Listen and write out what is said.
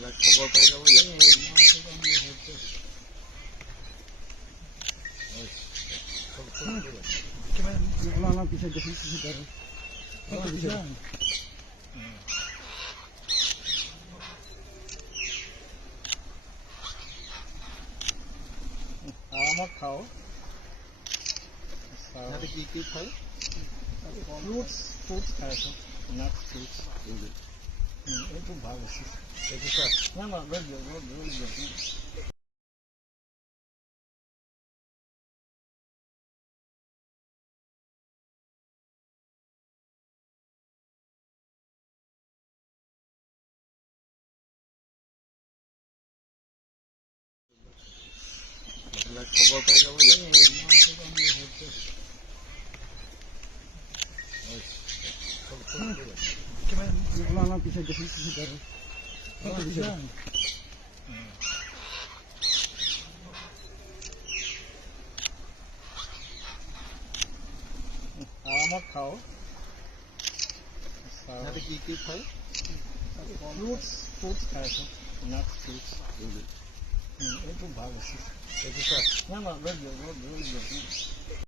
খবৰ পাই যাব কিমান পিছত দেখি আৰামত খাওঁ কি কি খায় ফ্ৰুটছ খাই আছোঁ নাট ফ্ৰুটছ এইটো ভাল আছে এইটো চাহ না না ৰ'দ দিয়ক খবৰ পাই যাব কিমান পিছত দেখি আৰামত খাওঁ কি কি খায় ফ্ৰুটছ খাই আছোঁ নাট ফ্ৰুটছ এইটো ভাল আছে এইটো চাহ না না ৰ'দ দিয়ক